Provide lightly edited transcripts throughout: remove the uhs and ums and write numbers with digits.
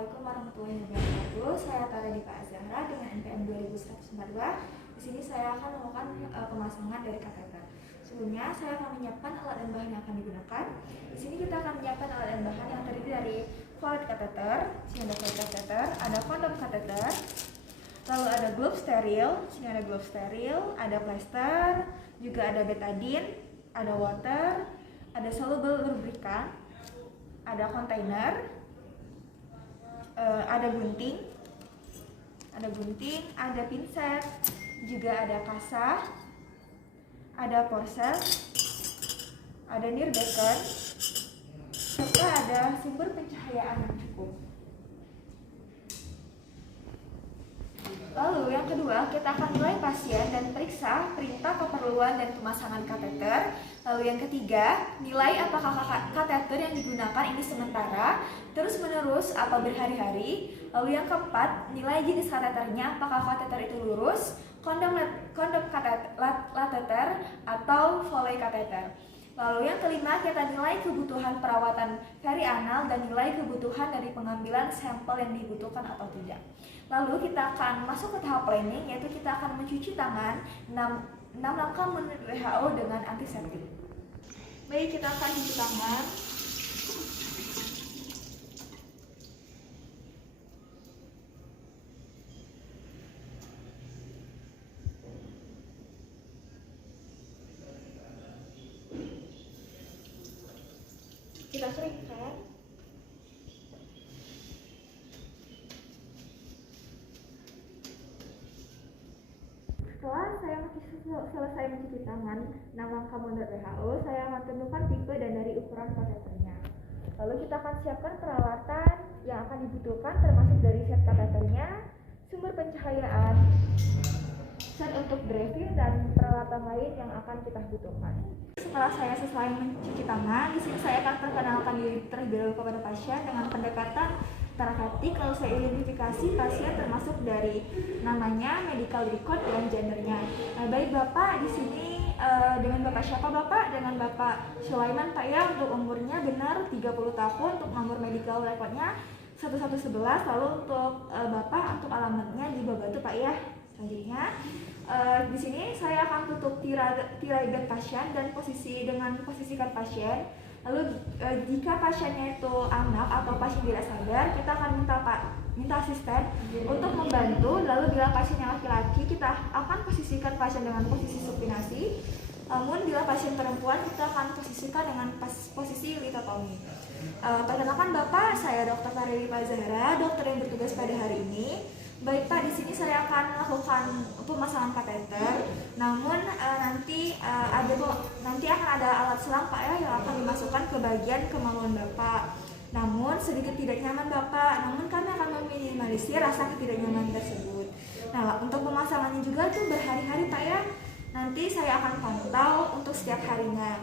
Assalamualaikum warahmatullahi wabarakatuh. Saya Tara Dika Azahra dengan NPM 2142. Di sini saya akan melakukan pemasangan dari kateter. Sebelumnya saya akan menyiapkan alat dan bahan yang akan digunakan. Di sini kita akan menyiapkan alat dan bahan yang terdiri dari fluid kateter, sini ada fluid kateter, ada kondom kateter, lalu ada glove steril, sini ada glove steril, ada plaster, juga ada betadine, ada water, ada soluble lubrikan, ada kontainer, ada gunting, ada pinset, juga ada kasa, ada porsel, ada nirbeker, serta ada sumber pencahayaan yang cukup. Lalu yang kedua, kita akan mulai pasien dan periksa perintah keperluan dan pemasangan kateter. Lalu yang ketiga, nilai apakah kateter yang digunakan ini sementara, terus menerus atau berhari-hari. Lalu yang keempat, nilai jenis kateternya, apakah kateter itu lurus, kondom kateter atau volley kateter. Lalu yang kelima, kita nilai kebutuhan perawatan perianal dan nilai kebutuhan dari pengambilan sampel yang dibutuhkan atau tidak. Lalu kita akan masuk ke tahap planning, yaitu kita akan mencuci tangan 6 langkah menurut WHO dengan antiseptik. Baik, kita akan cuci tangan. Kita keringkan. Setelah saya selesai mencuci tangan 6 langkah menurut WHO, saya akan tentukan tipe dan dari ukuran kateternya. Lalu kita akan siapkan peralatan yang akan dibutuhkan, termasuk dari set kateternya, sumber pencahayaan, set untuk dressing, dan peralatan lain yang akan kita butuhkan. Setelah saya selesai mencuci tangan, di sini saya akan perkenalkan diri terlebih dahulu kepada pasien dengan pendekatan terapeutik. Lalu saya identifikasi pasien termasuk dari namanya, medical record, dan gendernya. Nah, baik Bapak, di sini dengan Bapak siapa Bapak? Dengan Bapak Sulaiman Pak ya, untuk umurnya benar 30 tahun, untuk nomor medical recordnya 1111. Lalu untuk Bapak, untuk alamatnya di Babatu Pak ya. Selanjutnya di sini saya akan tutup tirai bed pasien dan posisikan pasien. Lalu jika pasiennya itu anak atau pasien tidak sadar, kita akan minta asisten untuk membantu. Lalu bila pasiennya laki-laki, kita akan posisikan pasien dengan posisi supinasi. Namun bila pasien perempuan, kita akan posisikan dengan posisi litotomi. Perkenalkan Bapak, saya Dr. Tari Azahra, dokter yang bertugas pada hari ini. Baik Pak, di sini saya akan melakukan pemasangan kateter. Namun nanti akan ada alat selang Pak ya, yang akan dimasukkan ke bagian kemaluan Bapak. Namun sedikit tidak nyaman Bapak, namun kami akan meminimalisir rasa ketidaknyamanan tersebut. Nah, untuk pemasangannya juga tuh berhari-hari Pak ya. Nanti saya akan pantau untuk setiap harinya.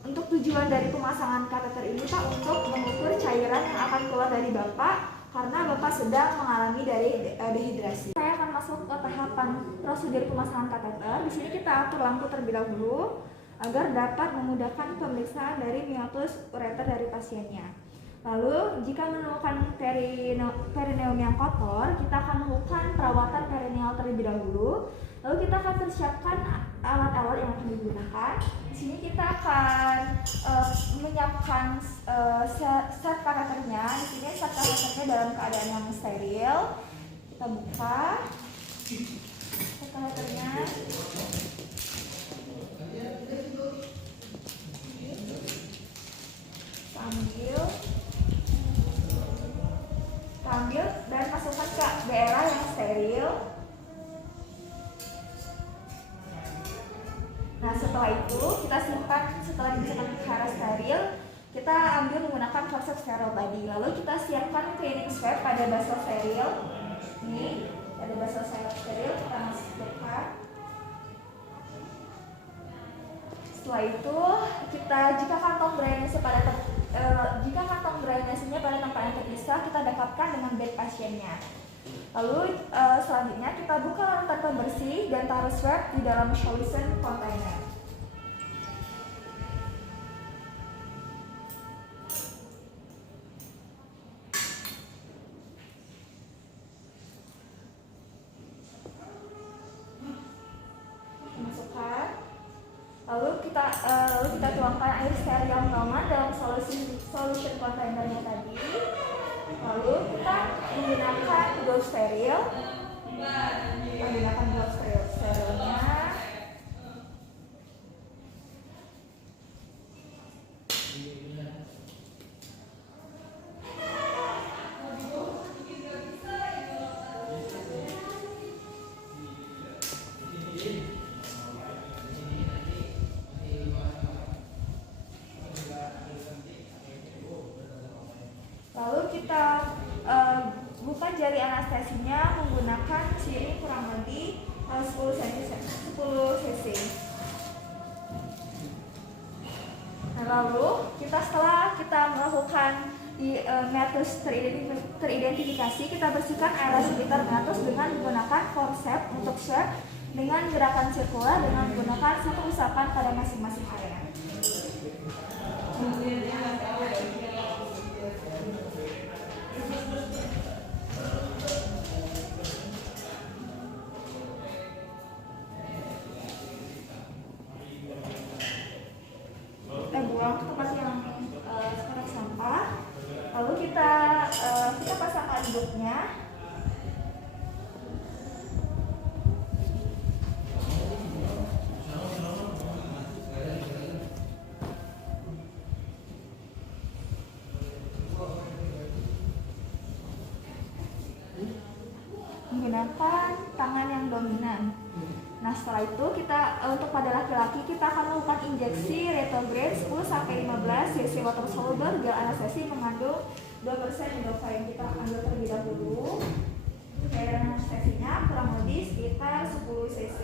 Untuk tujuan dari pemasangan kateter ini Pak, untuk mengukur cairan yang akan keluar dari Bapak karena Bapak sedang mengalami dari dehidrasi. Saya akan masuk ke tahapan prosedur pemasangan kateter. Di sini kita atur lampu terlebih dahulu agar dapat memudahkan pemeriksaan dari meatus ureter dari pasiennya. Lalu jika menemukan perineum yang kotor, kita akan melakukan perawatan perineal terlebih dahulu. Lalu kita akan persiapkan alat-alat yang akan digunakan. Di sini kita akan menyiapkan set kateternya. Di sini set kateternya dalam keadaan yang steril. Kita buka set kateternya. Ambil dan masukkan ke daerah yang steril. Nah, setelah itu kita simpan. Setelah dimasukkan ke area steril, kita ambil menggunakan forceps steril tadi. Lalu kita siapkan cleaning swab pada basel steril. Ini ada basel steril, kita masukkan. Setelah itu jika kantong drainasenya pada tempat yang terpisah, kita dekatkan dengan bed pasiennya. Lalu selanjutnya kita buka larutan pembersih dan taruh swab di dalam solution container. tuangkan air steril yang aman dalam solution kontainernya tadi. Lalu kita menggunakan glove steril. Menggunakan glove sterilnya. Lalu kita buka jari anestesinya menggunakan siring kurang lebih 10 cc. Nah, lalu setelah kita melakukan meatus teridentifikasi, kita bersihkan area sekitar meatus dengan menggunakan forceps untuk shape dengan gerakan sirkular dengan menggunakan satu usapan pada masing-masing area. Buang ke tempat yang sekarang sampah. Lalu kita pasangkan dupnya. Menggunakan tangan yang dominan. Nah, setelah itu untuk pada laki-laki kita akan melakukan injeksi retrograde 10-15 cc water soluble gel anestesi mengandung 2% lidocaine. Kita ambil terlebih dahulu. Cairan anestesinya kurang lebih sekitar 10 cc.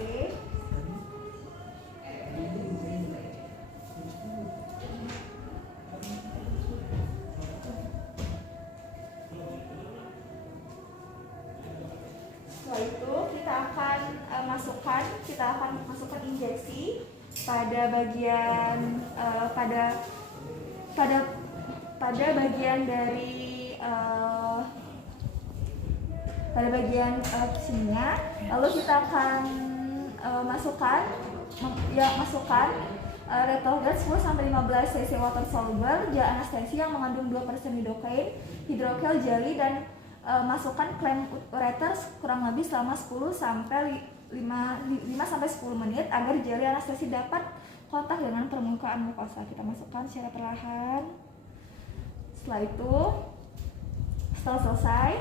Setelah itu kita akan masukkan injeksi pada bagian sininya. Lalu kita akan masukkan retrograde 10-15 cc water soluble gel anestesi yang mengandung 2% lidocaine, hidrokel jelly dan masukkan clamp ureter kurang lebih selama 5-10 menit agar jeli anestesi dapat kontak dengan permukaan mukosa. Kita masukkan secara perlahan. Setelah selesai,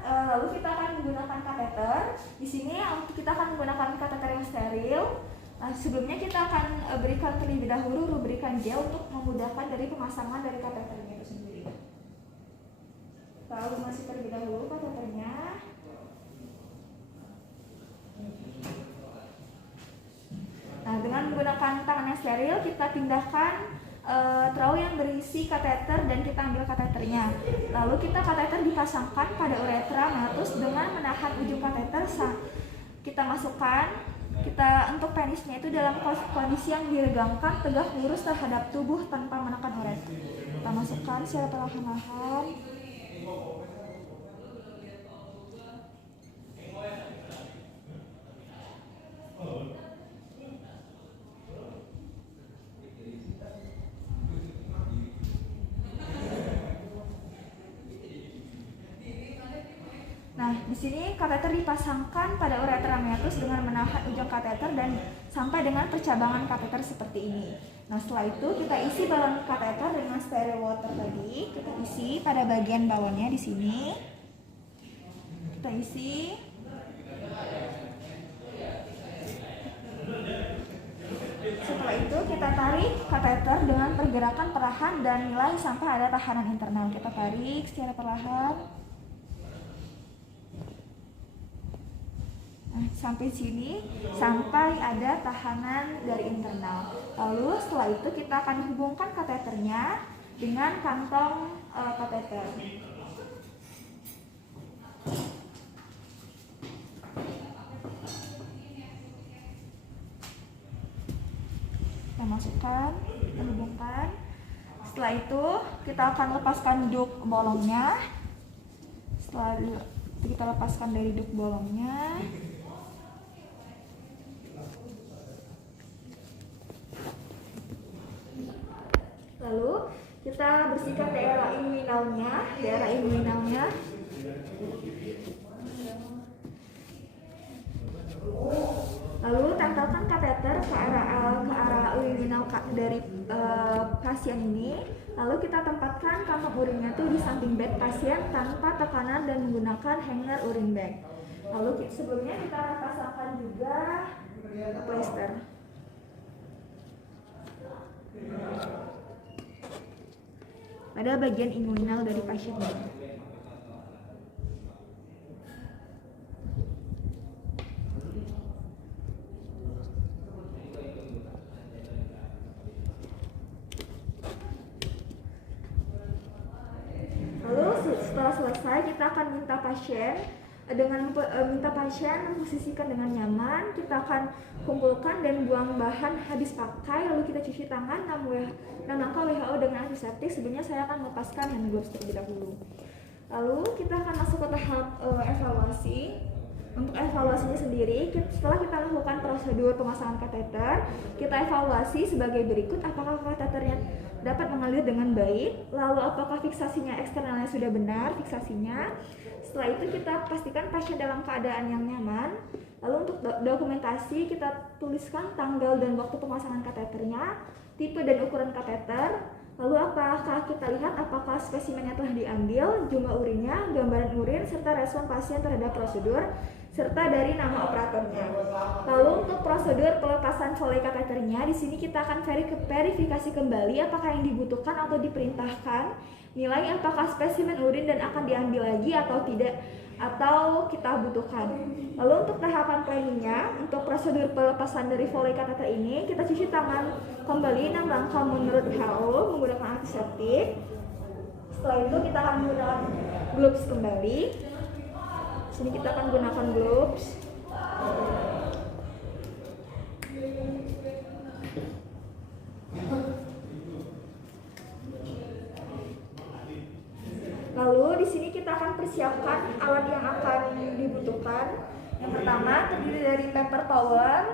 lalu kita akan menggunakan kateter. Di sini kita akan menggunakan kateter yang steril. Sebelumnya kita akan berikan terlebih dahulu rubrikan gel untuk memudahkan dari pemasangan dari kateternya itu sendiri. Lalu masih terlebih dahulu kateternya. Nah, dengan menggunakan tangan yang steril kita pindahkan trau yang berisi kateter dan kita ambil kateternya. Lalu kateter dipasangkan pada uretra meatus dengan menahan ujung kateter. Kita masukkan. Untuk penisnya itu dalam kondisi yang diregangkan, tegak lurus terhadap tubuh tanpa menekan uretra. Kita masukkan secara perlahan-lahan. Nah, di sini kateter dipasangkan pada uretra meatus dengan menahan ujung kateter dan sampai dengan percabangan kateter seperti ini. Nah, setelah itu kita isi balon kateter dengan steril water tadi. Kita isi pada bagian balonnya di sini. Kita isi. Setelah itu kita tarik kateter dengan pergerakan perlahan dan nilai sampai ada tahanan internal. Kita tarik secara perlahan. Sampai sini, sampai ada tahanan dari internal. Lalu setelah itu kita akan hubungkan kateternya dengan kantong kateter. Kita masukkan, kita hubungkan. Setelah itu kita akan lepaskan duct bolongnya. Setelah kita lepaskan dari duct bolongnya. Lalu kita bersihkan daerah inguinalnya. Lalu tempelkan kateter ke arah urinal dari pasien ini. Lalu kita tempatkan kantong urinnya tuh di samping bed pasien tanpa tekanan dan menggunakan hanger urin bag. Lalu sebelumnya kita pasangkan juga plester. Pada bagian inguinal dari pasien ini. Setelah selesai, kita akan minta pasien memposisikan dengan nyaman. Kita akan kumpulkan dan buang bahan habis pakai, lalu kita cuci tangan 6 langkah WHO dengan antiseptik. Sebelumnya saya akan melepaskan hand gloves terlebih dahulu. Lalu kita akan masuk ke tahap evaluasi. Untuk evaluasinya sendiri, setelah kita melakukan prosedur pemasangan kateter, kita evaluasi sebagai berikut: apakah kateternya dapat mengalir dengan baik, lalu apakah fiksasinya eksternalnya sudah benar fiksasinya. Setelah itu kita pastikan pasien dalam keadaan yang nyaman. Lalu untuk dokumentasi, kita tuliskan tanggal dan waktu pemasangan kateternya, tipe dan ukuran kateter, lalu apakah kita lihat apakah spesimennya telah diambil, jumlah urinnya, gambaran urin, serta respon pasien terhadap prosedur, serta dari nama operatornya. Lalu untuk prosedur pelepasan volley kateternya, di sini kita akan verifikasi kembali apakah yang dibutuhkan atau diperintahkan, nilai apakah spesimen urin dan akan diambil lagi atau tidak, atau kita butuhkan. Lalu untuk tahapan planningnya, untuk prosedur pelepasan dari volley kateter ini, kita cuci tangan kembali 6 langkah menurut WHO menggunakan antiseptik. Setelah itu kita akan menggunakan gloves kembali. Sini kita akan gunakan gloves. Lalu di sini kita akan persiapkan alat yang akan dibutuhkan. Yang pertama terdiri dari paper towel,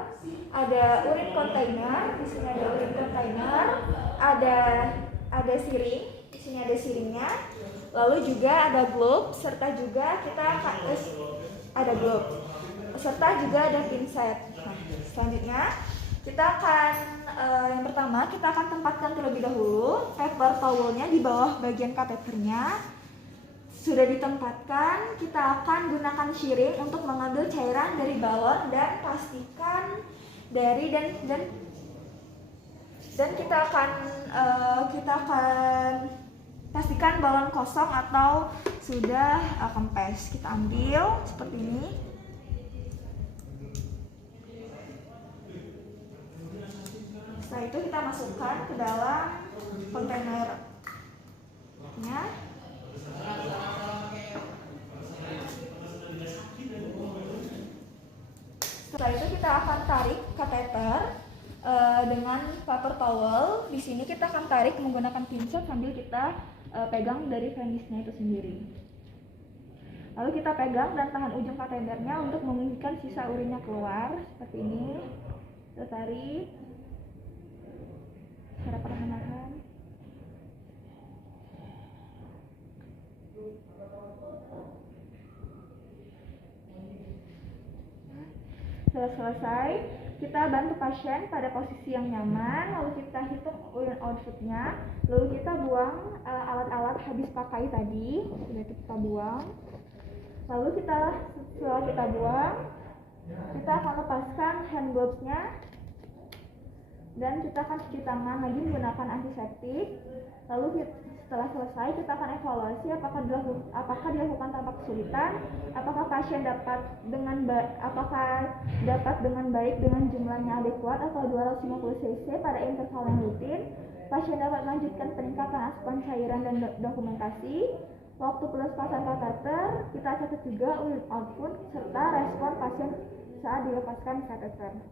ada urin container, di sini ada urin container, ada siring, di sini ada siringnya. Lalu juga ada glove, serta juga kita akan ada glove, serta juga ada pinset. Nah, selanjutnya kita akan yang pertama kita akan tempatkan terlebih dahulu paper towelnya di bawah bagian kateternya. Sudah ditempatkan, kita akan gunakan siring untuk mengambil cairan dari balon dan pastikan dan kita akan pastikan balon kosong atau sudah kempes. Kita ambil seperti ini. Setelah itu kita masukkan ke dalam kontainernya. Setelah itu kita akan tarik kateter dengan paper towel. Di sini kita akan tarik menggunakan pinset sambil kita pegang dari penisnya itu sendiri. Lalu kita pegang dan tahan ujung kateternya untuk memungkinkan sisa urinnya keluar seperti ini. Kita tarik secara perlahan-lahan. Setelah selesai, kita bantu pasien pada posisi yang nyaman, lalu kita hitung urin outputnya, lalu kita buang alat-alat habis pakai tadi, sudah kita buang. Lalu setelah kita buang, kita akan lepaskan hand gloves-nya dan kita akan cuci tangan lagi menggunakan antiseptik. Lalu setelah selesai, kita akan evaluasi apakah dilakukan tanpa kesulitan, apakah pasien dapat dengan baik dengan jumlahnya adekuat atau 250 cc pada interval yang rutin, pasien dapat melanjutkan peningkatan asupan cairan dan dokumentasi, waktu pelepasan kateter, kita catat juga urin output serta respon pasien saat dilepaskan kateter.